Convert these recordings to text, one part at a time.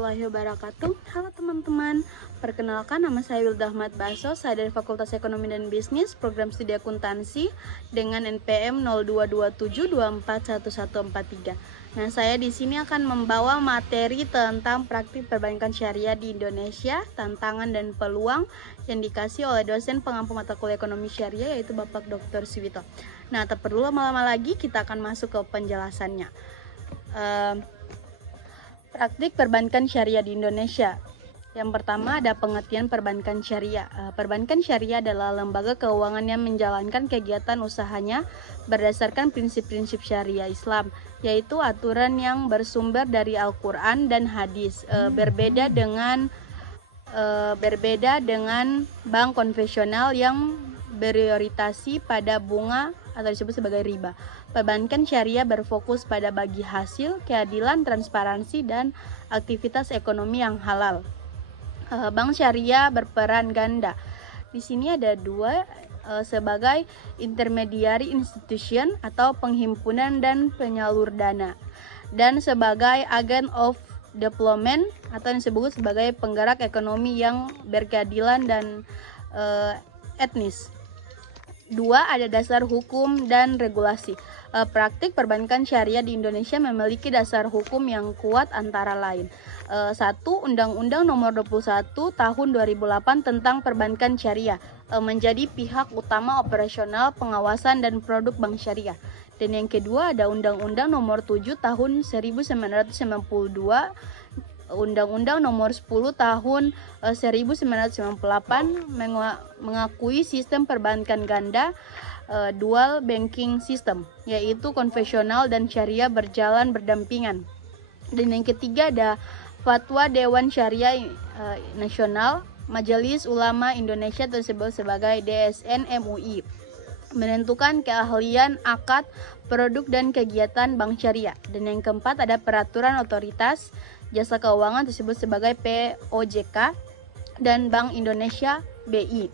warahmatullahi wabarakatuh. Halo teman-teman, perkenalkan nama saya Wilda Ahmad Baso. Saya dari Fakultas Ekonomi dan Bisnis, Program Studi Akuntansi dengan NPM 0227241143. Nah, saya di sini akan membawa materi tentang praktik perbankan syariah di Indonesia, tantangan dan peluang yang dikasih oleh dosen pengampu mata kuliah ekonomi syariah yaitu Bapak Dr. Suwito. Nah, tak perlu lama-lama lagi, kita akan masuk ke penjelasannya. Praktik perbankan syariah di Indonesia. Yang pertama ada pengertian perbankan syariah. Perbankan syariah adalah lembaga keuangan yang menjalankan kegiatan usahanya berdasarkan prinsip-prinsip syariah Islam, yaitu aturan yang bersumber dari Al-Quran dan hadis. Berbeda dengan bank konvensional yang berorientasi pada bunga atau disebut sebagai riba. Perbankan syariah berfokus pada bagi hasil, keadilan, transparansi, dan aktivitas ekonomi yang halal. Bank syariah berperan ganda. Di sini ada dua, sebagai intermediary institution atau penghimpunan dan penyalur dana, dan sebagai agent of development atau disebut sebagai penggerak ekonomi yang berkeadilan dan etnis. Dua, ada dasar hukum dan regulasi. Praktik perbankan syariah di Indonesia memiliki dasar hukum yang kuat antara lain. 1. Undang-Undang Nomor 21 Tahun 2008 tentang Perbankan Syariah menjadi pihak utama operasional pengawasan dan produk bank syariah. Dan yang kedua ada Undang-Undang Nomor 7 Tahun 1992, Undang-Undang Nomor 10 Tahun 1998 mengakui sistem perbankan ganda, dual banking system, yaitu konvensional dan syariah berjalan berdampingan. Dan yang ketiga ada Fatwa Dewan Syariah Nasional Majelis Ulama Indonesia tersebut sebagai DSN MUI, menentukan keahlian akad, produk dan kegiatan bank syariah. Dan yang keempat ada Peraturan Otoritas Jasa Keuangan tersebut sebagai POJK dan Bank Indonesia BI,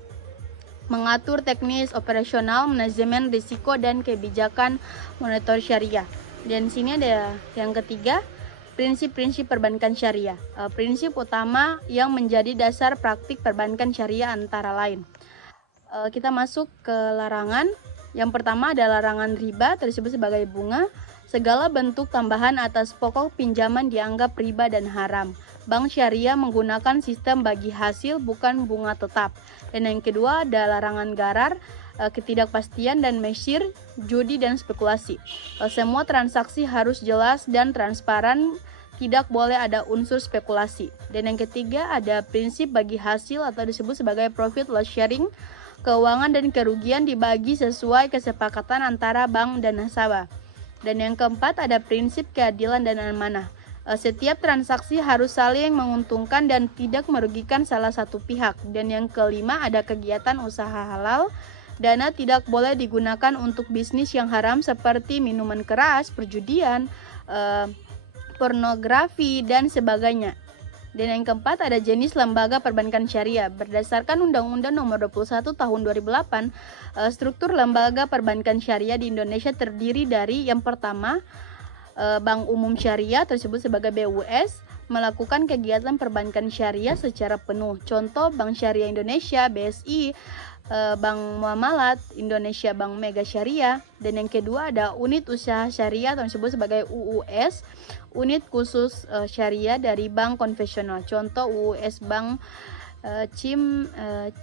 mengatur teknis operasional, manajemen risiko dan kebijakan moneter syariah. Dan sini ada yang ketiga, prinsip-prinsip perbankan syariah. Prinsip utama yang menjadi dasar praktik perbankan syariah antara lain. Kita masuk ke larangan. Yang pertama ada larangan riba tersebut sebagai bunga. Segala bentuk tambahan atas pokok pinjaman dianggap riba dan haram. Bank syariah menggunakan sistem bagi hasil bukan bunga tetap. Dan yang kedua ada larangan garar, ketidakpastian dan mesir, judi dan spekulasi. Semua transaksi harus jelas dan transparan, tidak boleh ada unsur spekulasi. Dan yang ketiga ada prinsip bagi hasil atau disebut sebagai profit loss sharing. Keuangan dan kerugian dibagi sesuai kesepakatan antara bank dan nasabah. Dan yang keempat ada prinsip keadilan dan amanah. Setiap transaksi harus saling menguntungkan dan tidak merugikan salah satu pihak. Dan yang kelima ada kegiatan usaha halal. Dana tidak boleh digunakan untuk bisnis yang haram seperti minuman keras, perjudian, pornografi, dan sebagainya. Dan yang keempat ada jenis lembaga perbankan syariah. Berdasarkan Undang-Undang Nomor 21 Tahun 2008, struktur lembaga perbankan syariah di Indonesia terdiri dari yang pertama, Bank Umum Syariah tersebut sebagai BUS melakukan kegiatan perbankan syariah secara penuh. Contoh Bank Syariah Indonesia, BSI, Bank Muamalat Indonesia, Bank Mega Syariah. Dan yang kedua ada unit usaha syariah atau disebut sebagai UUS, unit khusus syariah dari bank konvensional. Contoh UUS Bank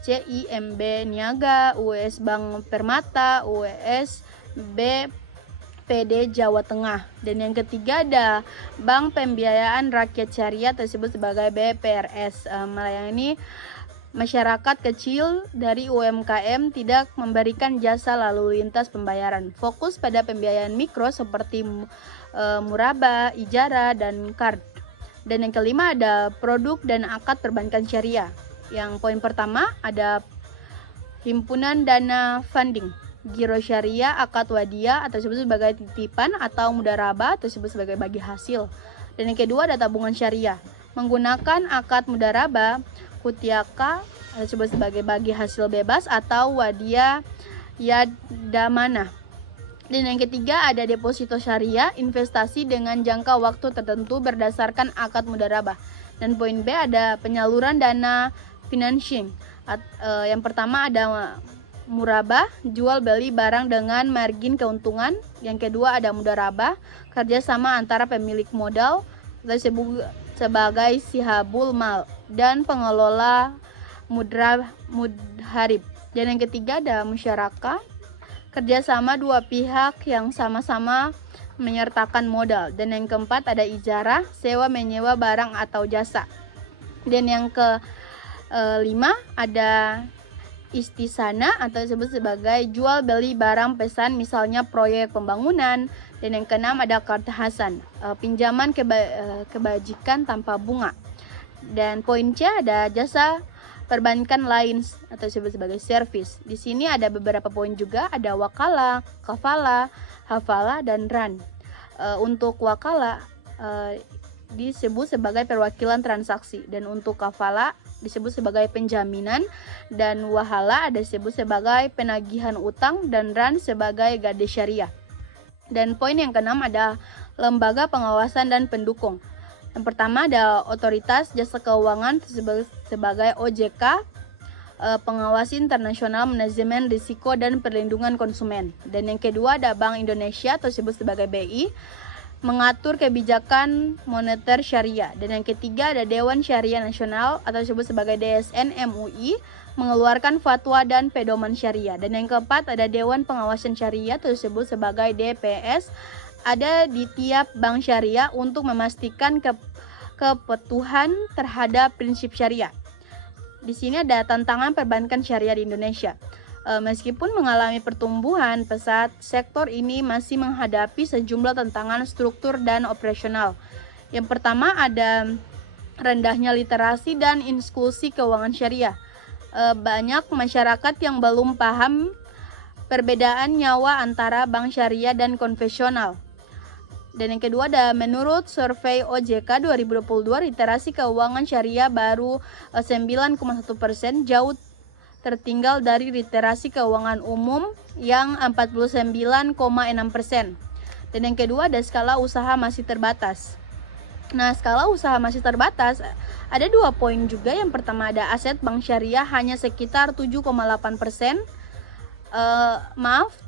CIMB Niaga, UUS Bank Permata, UUS BPD Jawa Tengah. Dan yang ketiga ada Bank Pembiayaan Rakyat Syariah tersebut sebagai BPRS, melayani masyarakat kecil dari UMKM, tidak memberikan jasa lalu lintas pembayaran. Fokus pada pembiayaan mikro seperti muraba, ijara, dan card. Dan yang kelima ada produk dan akad perbankan syariah. Yang poin pertama ada himpunan dana funding, giro syariah, akad wadiah atau disebut sebagai titipan atau mudarabah atau disebut sebagai bagi hasil. Dan yang kedua ada tabungan syariah, menggunakan akad mudarabah, kutiaka disebut sebagai bagi hasil bebas atau wadiah yadamanah. Dan yang ketiga ada deposito syariah, investasi dengan jangka waktu tertentu berdasarkan akad mudarabah. Dan poin B ada penyaluran dana financing. Yang pertama ada murabah, jual beli barang dengan margin keuntungan. Yang kedua ada mudharabah, kerjasama antara pemilik modal sebagai sihabul mal dan pengelola mudharib. Dan yang ketiga ada musyarakah, kerjasama dua pihak yang sama-sama menyertakan modal. Dan yang keempat ada ijarah, sewa menyewa barang atau jasa. Dan yang kelima ada istisana atau disebut sebagai jual beli barang pesan, misalnya proyek pembangunan. Dan yang keenam ada kartahasan, pinjaman kebajikan tanpa bunga. Dan poin C ada jasa perbankan lain atau disebut sebagai service. Di sini ada beberapa poin juga, ada wakala, kafala, hafala, dan ran. Untuk wakala disebut sebagai perwakilan transaksi, dan untuk kafala disebut sebagai penjaminan, dan wahala ada disebut sebagai penagihan utang, dan ran sebagai gade syariah. Dan poin yang keenam ada lembaga pengawasan dan pendukung. Yang pertama ada otoritas jasa keuangan sebagai OJK, pengawas internasional manajemen risiko dan perlindungan konsumen. Dan yang kedua ada Bank Indonesia atau disebut sebagai BI, mengatur kebijakan moneter syariah. Dan yang ketiga ada Dewan Syariah Nasional atau disebut sebagai DSN MUI, mengeluarkan fatwa dan pedoman syariah. Dan yang keempat ada Dewan Pengawasan Syariah atau disebut sebagai DPS, ada di tiap bank syariah untuk memastikan kepatuhan terhadap prinsip syariah. Di sini ada tantangan perbankan syariah di Indonesia. Meskipun mengalami pertumbuhan pesat, sektor ini masih menghadapi sejumlah tantangan struktur dan operasional. Yang pertama ada rendahnya literasi dan inklusi keuangan syariah. Banyak masyarakat yang belum paham perbedaan nyawa antara bank syariah dan konvensional. Dan yang kedua ada menurut survei OJK 2022, literasi keuangan syariah baru 9,1%, jauh tertinggal dari literasi keuangan umum yang 49,6%. Dan yang kedua ada skala usaha masih terbatas. Nah, skala usaha masih terbatas ada 2 poin juga. Yang pertama ada aset bank syariah hanya sekitar 7,8%. 7-8%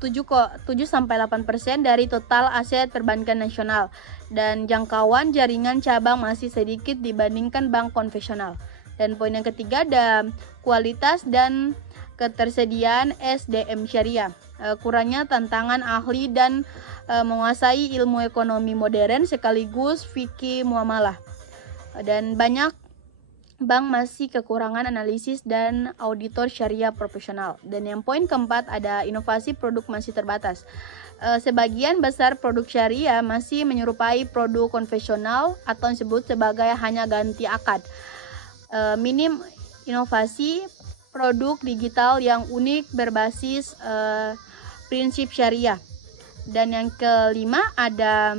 dari total aset perbankan nasional, dan jangkauan jaringan cabang masih sedikit dibandingkan bank konvensional. Dan poin yang ketiga ada kualitas dan ketersediaan SDM syariah, kurangnya tantangan ahli dan menguasai ilmu ekonomi modern sekaligus fikih muamalah, dan banyak bank masih kekurangan analisis dan auditor syariah profesional. Dan yang poin keempat ada inovasi produk masih terbatas. Sebagian besar produk syariah masih menyerupai produk konvensional atau disebut sebagai hanya ganti akad. Minim inovasi produk digital yang unik berbasis prinsip syariah. Dan yang kelima ada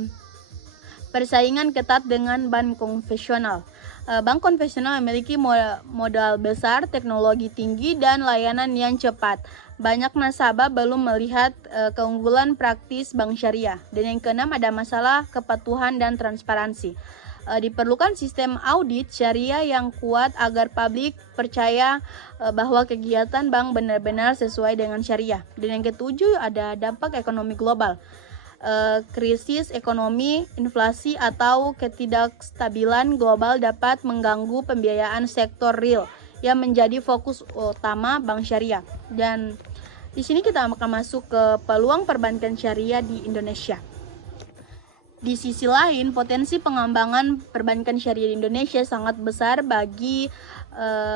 persaingan ketat dengan bank konvensional. Bank konvensional memiliki modal besar, teknologi tinggi, dan layanan yang cepat. Banyak nasabah belum melihat keunggulan praktis bank syariah. Dan yang keenam ada masalah kepatuhan dan transparansi. Diperlukan sistem audit syariah yang kuat agar publik percaya bahwa kegiatan bank benar-benar sesuai dengan syariah. Dan yang ketujuh ada dampak ekonomi global. Krisis ekonomi, inflasi, atau ketidakstabilan global dapat mengganggu pembiayaan sektor real yang menjadi fokus utama bank syariah. Dan di sini kita akan masuk ke peluang perbankan syariah di Indonesia. Di sisi lain, potensi pengembangan perbankan syariah di Indonesia sangat besar bagi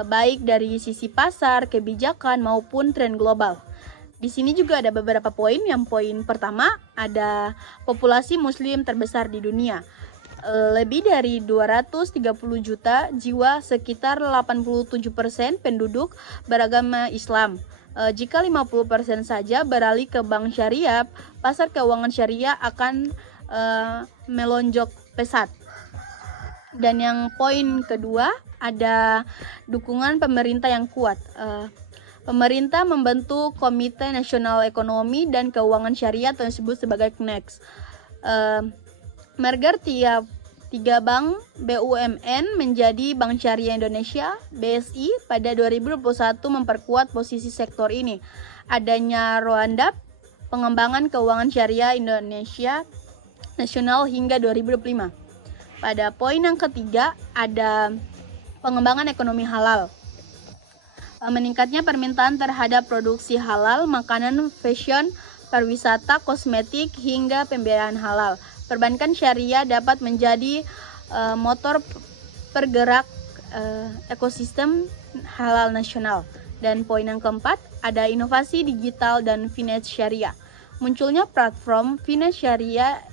baik dari sisi pasar, kebijakan, maupun tren global. Di sini juga ada beberapa poin. Yang poin pertama ada populasi muslim terbesar di dunia. Lebih dari 230 juta jiwa, sekitar 87% penduduk beragama Islam. Jika 50% saja beralih ke bank syariah, pasar keuangan syariah akan melonjak pesat. Dan yang poin kedua ada dukungan pemerintah yang kuat. Pemerintah membentuk Komite Nasional Ekonomi dan Keuangan Syariah atau disebut sebagai KNEX. Merger tiap 3 bank BUMN menjadi Bank Syariah Indonesia (BSI) pada 2021 memperkuat posisi sektor ini. Adanya Roadmap pengembangan keuangan syariah Indonesia nasional hingga 2025. Pada poin yang ketiga ada pengembangan ekonomi halal. Meningkatnya permintaan terhadap produksi halal, makanan, fashion, pariwisata, kosmetik, hingga pembiayaan halal. Perbankan syariah dapat menjadi motor pergerak ekosistem halal nasional. Dan poin yang keempat, ada inovasi digital dan finance syariah. Munculnya platform finance syariah,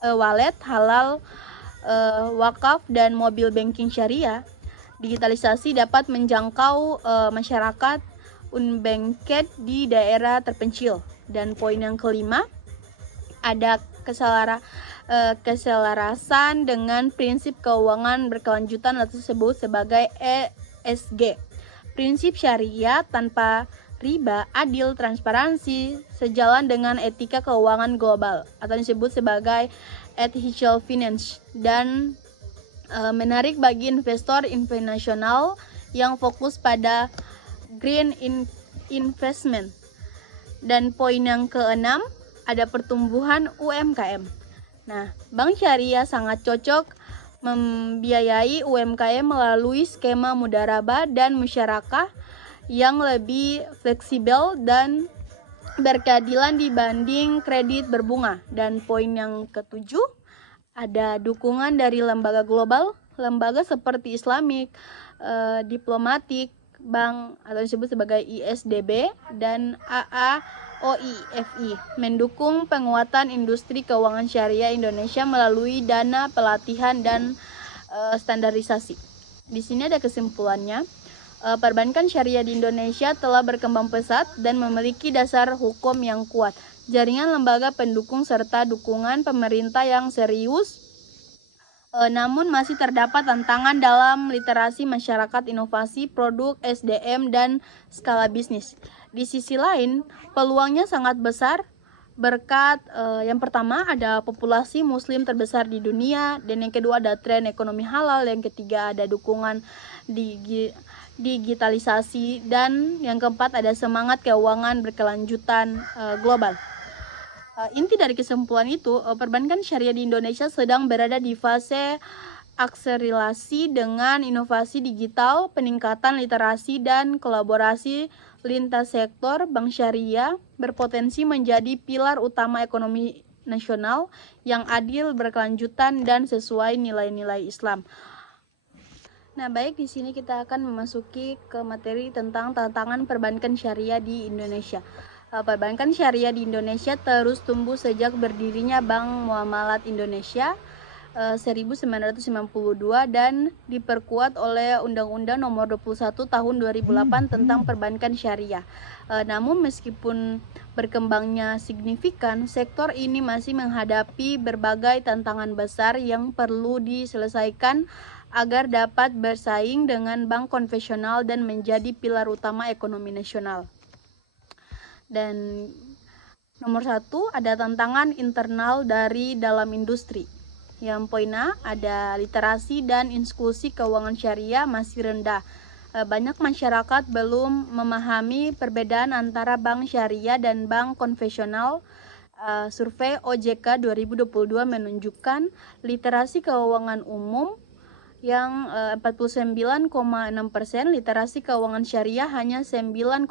wallet halal, wakaf, dan mobil banking syariah. Digitalisasi dapat menjangkau masyarakat unbanked di daerah terpencil. Dan poin yang kelima, ada keselarasan dengan prinsip keuangan berkelanjutan atau disebut sebagai ESG. Prinsip syariah tanpa riba, adil, transparansi, sejalan dengan etika keuangan global atau disebut sebagai ethical finance, dan menarik bagi investor internasional yang fokus pada green investment. Dan poin yang keenam, ada pertumbuhan UMKM. Nah, Bank Syariah sangat cocok membiayai UMKM melalui skema mudharabah dan musyarakah yang lebih fleksibel dan berkeadilan dibanding kredit berbunga. Dan poin yang ketujuh, ada dukungan dari lembaga global, lembaga seperti Islamic, Diplomatic Bank atau disebut sebagai ISDB dan AAOIFI mendukung penguatan industri keuangan syariah Indonesia melalui dana pelatihan dan standarisasi. Di sini ada kesimpulannya. Perbankan syariah di Indonesia telah berkembang pesat dan memiliki dasar hukum yang kuat, jaringan lembaga pendukung serta dukungan pemerintah yang serius. Namun masih terdapat tantangan dalam literasi masyarakat, inovasi produk, SDM, dan skala bisnis. Di sisi lain, peluangnya sangat besar berkat yang pertama ada populasi muslim terbesar di dunia, dan yang kedua ada tren ekonomi halal, yang ketiga ada dukungan digitalisasi, dan yang keempat ada semangat keuangan berkelanjutan global. Inti dari kesimpulan itu, perbankan syariah di Indonesia sedang berada di fase akselerasi dengan inovasi digital, peningkatan literasi, dan kolaborasi lintas sektor. Bank syariah berpotensi menjadi pilar utama ekonomi nasional yang adil, berkelanjutan, dan sesuai nilai-nilai Islam. Nah, baik, di sini kita akan memasuki ke materi tentang tantangan perbankan syariah di Indonesia. Perbankan syariah di Indonesia terus tumbuh sejak berdirinya Bank Muamalat Indonesia 1992 dan diperkuat oleh Undang-Undang Nomor 21 Tahun 2008 tentang Perbankan Syariah. Namun meskipun berkembangnya signifikan, sektor ini masih menghadapi berbagai tantangan besar yang perlu diselesaikan agar dapat bersaing dengan bank konvensional dan menjadi pilar utama ekonomi nasional. Dan nomor satu, ada tantangan internal dari dalam industri. Yang poin A, ada literasi dan inklusi keuangan syariah masih rendah. Banyak masyarakat belum memahami perbedaan antara bank syariah dan bank konvensional. Survei OJK 2022 menunjukkan literasi keuangan umum yang 49,6%, literasi keuangan syariah hanya 9,1%.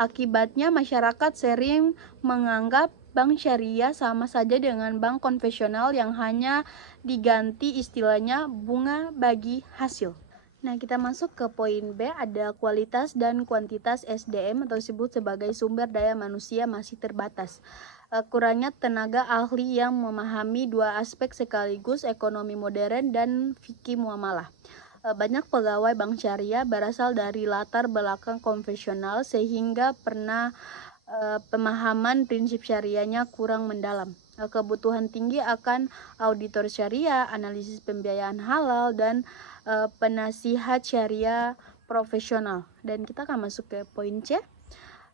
Akibatnya masyarakat sering menganggap bank syariah sama saja dengan bank konvensional yang hanya diganti istilahnya bunga bagi hasil. Nah, kita masuk ke poin B, ada kualitas dan kuantitas SDM atau disebut sebagai sumber daya manusia masih terbatas. Kurangnya tenaga ahli yang memahami dua aspek sekaligus, ekonomi modern dan fikih muamalah. Banyak pegawai bank syariah berasal dari latar belakang konvensional sehingga pemahaman prinsip syariahnya kurang mendalam. Kebutuhan tinggi akan auditor syariah, analisis pembiayaan halal, dan penasihat syariah profesional. Dan kita akan masuk ke poin C.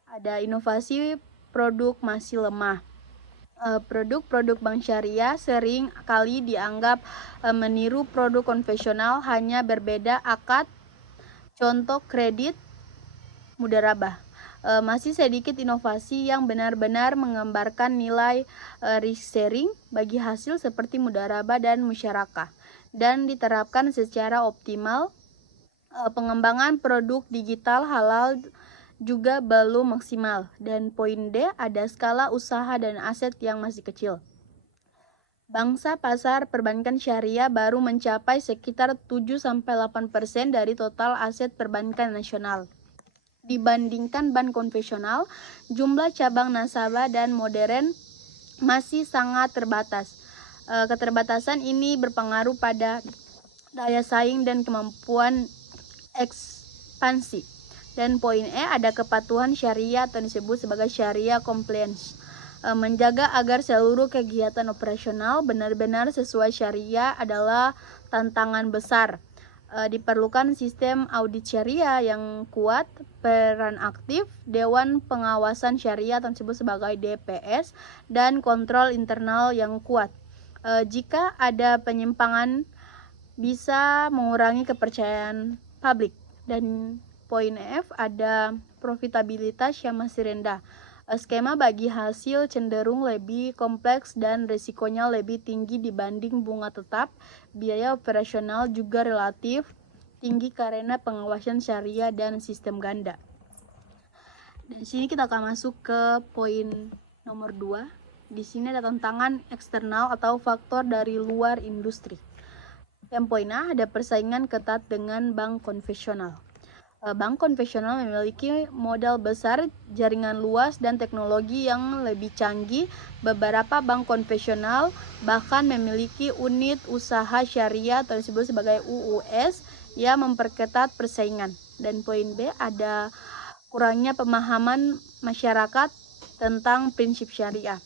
Ada inovasi produk masih lemah. Produk-produk bank syariah sering kali dianggap meniru produk konvensional, hanya berbeda akad, contoh kredit, mudharabah. Masih sedikit inovasi yang benar-benar menggambarkan nilai risk sharing bagi hasil seperti mudharabah dan musyarakah, dan diterapkan secara optimal. Pengembangan produk digital halal juga belum maksimal. Dan poin D, ada skala usaha dan aset yang masih kecil. Bangsa pasar perbankan syariah baru mencapai sekitar 7-8% dari total aset perbankan nasional. Dibandingkan bank konvensional, jumlah cabang nasabah dan modern masih sangat terbatas. Keterbatasan ini berpengaruh pada daya saing dan kemampuan ekspansi. Dan poin E, ada kepatuhan syariah atau disebut sebagai syariah compliance. Menjaga agar seluruh kegiatan operasional benar-benar sesuai syariah adalah tantangan besar. Diperlukan sistem audit syariah yang kuat, peran aktif Dewan Pengawasan Syariah atau disebut sebagai DPS, dan kontrol internal yang kuat. Jika ada penyimpangan, bisa mengurangi kepercayaan publik. Dan poin F, ada profitabilitas yang masih rendah. Skema bagi hasil cenderung lebih kompleks dan risikonya lebih tinggi dibanding bunga tetap. Biaya operasional juga relatif tinggi karena pengawasan syariah dan sistem ganda. Dan di sini kita akan masuk ke poin nomor 2. Di sini ada tantangan eksternal atau faktor dari luar industri. Yang poin A, ada persaingan ketat dengan bank konvensional. Bank konvensional memiliki modal besar, jaringan luas, dan teknologi yang lebih canggih. Beberapa bank konvensional bahkan memiliki unit usaha syariah atau disebut sebagai UUS yang memperketat persaingan. Dan poin B, ada kurangnya pemahaman masyarakat tentang prinsip syariah.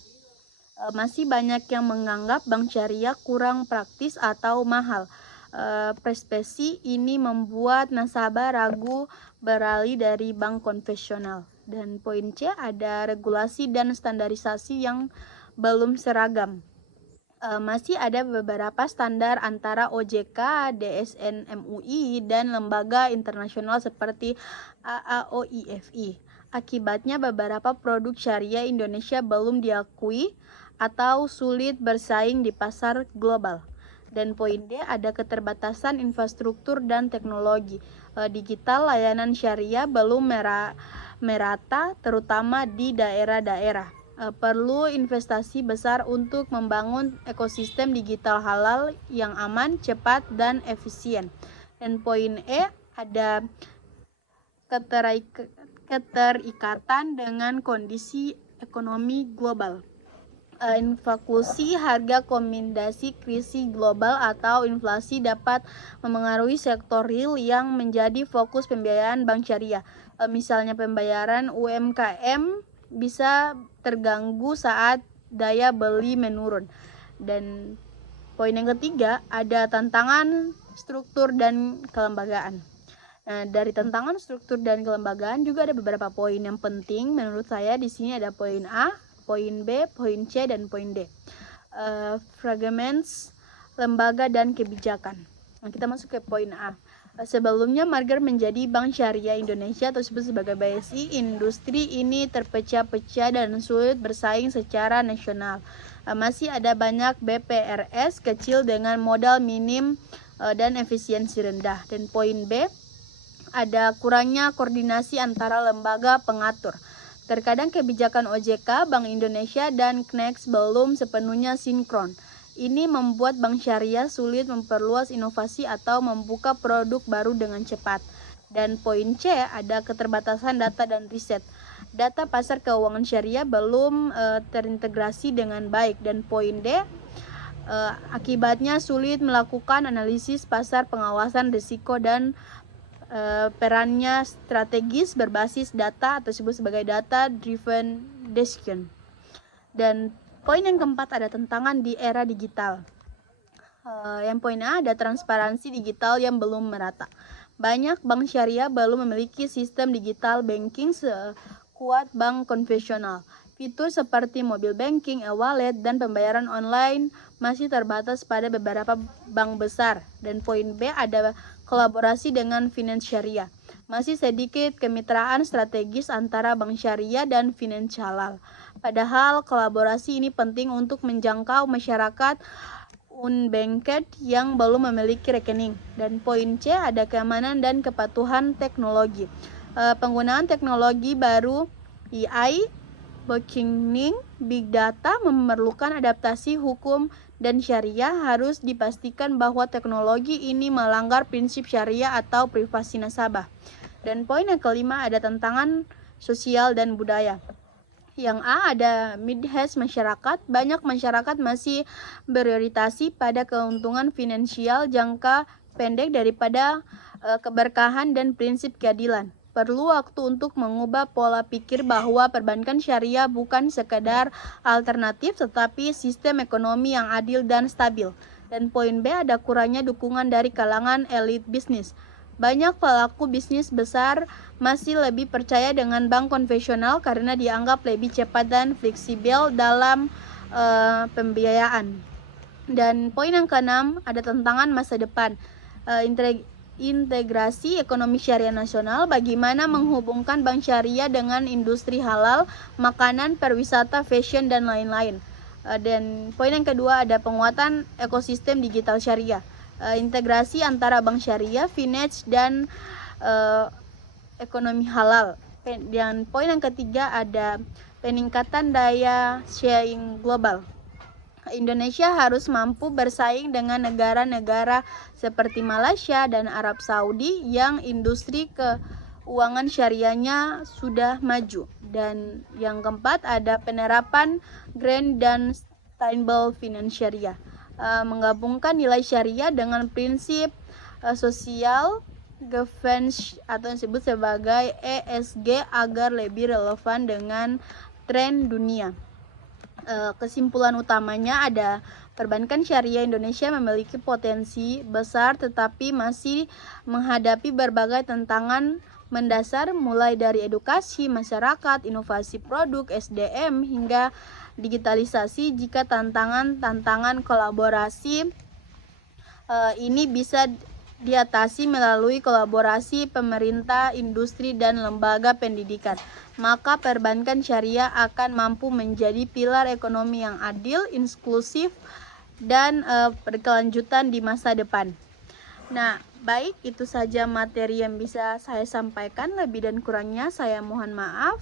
Masih banyak yang menganggap bank syariah kurang praktis atau mahal. Persepsi ini membuat nasabah ragu beralih dari bank konvensional. Dan poin C, ada regulasi dan standarisasi yang belum seragam. Masih ada beberapa standar antara OJK, DSN MUI, dan lembaga internasional seperti AAOIFI. Akibatnya beberapa produk syariah Indonesia belum diakui atau sulit bersaing di pasar global. Dan poin D, ada keterbatasan infrastruktur dan teknologi. Digital layanan syariah belum merata, terutama di daerah-daerah. Perlu investasi besar untuk membangun ekosistem digital halal yang aman, cepat, dan efisien. Dan poin E, ada keterikatan dengan kondisi ekonomi global. Inflasi harga, komoditi, krisis global, atau inflasi dapat memengaruhi sektor real yang menjadi fokus pembiayaan bank syariah. Misalnya pembayaran UMKM bisa terganggu saat daya beli menurun. Dan poin yang ketiga, ada tantangan struktur dan kelembagaan. Nah, dari tantangan struktur dan kelembagaan juga ada beberapa poin yang penting menurut saya. Di sini ada poin A, poin B, poin C, dan poin D. Fragments lembaga dan kebijakan. Nah, kita masuk ke poin A. Sebelumnya Marger menjadi Bank Syariah Indonesia atau disebut sebagai BSI, industri ini terpecah-pecah dan sulit bersaing secara nasional. Masih ada banyak BPRS kecil dengan modal minim dan efisiensi rendah. Dan poin B, ada kurangnya koordinasi antara lembaga pengatur. Terkadang kebijakan OJK, Bank Indonesia, dan KNEX belum sepenuhnya sinkron. Ini membuat bank syariah sulit memperluas inovasi atau membuka produk baru dengan cepat. Dan poin C, ada keterbatasan data dan riset. Data pasar keuangan syariah belum terintegrasi dengan baik. Dan poin D, akibatnya sulit melakukan analisis pasar, pengawasan risiko, dan perannya strategis berbasis data atau disebut sebagai data driven decision. Dan poin yang keempat, ada tantangan di era digital. Yang poin A, ada transparansi digital yang belum merata. Banyak bank syariah belum memiliki sistem digital banking sekuat bank konvensional. Fitur seperti mobile banking, e-wallet, dan pembayaran online masih terbatas pada beberapa bank besar. Dan poin B ada kolaborasi dengan finance syariah. Masih sedikit kemitraan strategis antara bank syariah dan finance halal. Padahal kolaborasi ini penting untuk menjangkau masyarakat unbanked yang belum memiliki rekening. Dan poin C ada keamanan dan kepatuhan teknologi. Penggunaan teknologi baru AI, blockchain, big data memerlukan adaptasi hukum dan syariah. Harus dipastikan bahwa teknologi ini melanggar prinsip syariah atau privasi nasabah. Dan poin yang kelima ada tantangan sosial dan budaya. Yang A ada mid-hedge masyarakat. Banyak masyarakat masih berorientasi pada keuntungan finansial jangka pendek daripada keberkahan dan prinsip keadilan. Perlu waktu untuk mengubah pola pikir bahwa perbankan syariah bukan sekadar alternatif tetapi sistem ekonomi yang adil dan stabil. Dan poin B ada kurangnya dukungan dari kalangan elit bisnis. Banyak pelaku bisnis besar masih lebih percaya dengan bank konvensional karena dianggap lebih cepat dan fleksibel dalam pembiayaan. Dan poin yang keenam ada tantangan masa depan. Integrasi ekonomi syariah nasional, bagaimana menghubungkan bank syariah dengan industri halal, makanan, pariwisata, fashion, dan lain-lain. Dan poin yang kedua ada penguatan ekosistem digital syariah. Integrasi antara bank syariah, finance, dan ekonomi halal. Dan poin yang ketiga ada peningkatan daya saing global. Indonesia harus mampu bersaing dengan negara-negara seperti Malaysia dan Arab Saudi yang industri keuangan syariahnya sudah maju. Dan yang keempat ada penerapan green dan sustainable finance syariah. Menggabungkan nilai syariah dengan prinsip sosial governance atau yang disebut sebagai ESG agar lebih relevan dengan tren dunia. Kesimpulan utamanya ada perbankan syariah Indonesia memiliki potensi besar tetapi masih menghadapi berbagai tantangan mendasar mulai dari edukasi masyarakat, inovasi produk, SDM hingga digitalisasi. Jika tantangan kolaborasi ini bisa diatasi melalui kolaborasi pemerintah, industri, dan lembaga pendidikan, maka perbankan syariah akan mampu menjadi pilar ekonomi yang adil, inklusif, dan berkelanjutan di masa depan. Nah, baik, itu saja materi yang bisa saya sampaikan. Lebih dan kurangnya saya mohon maaf.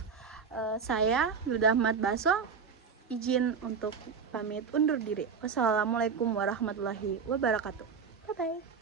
Saya Luda Ahmad Baso izin untuk pamit undur diri. Wassalamualaikum warahmatullahi wabarakatuh. Bye-bye.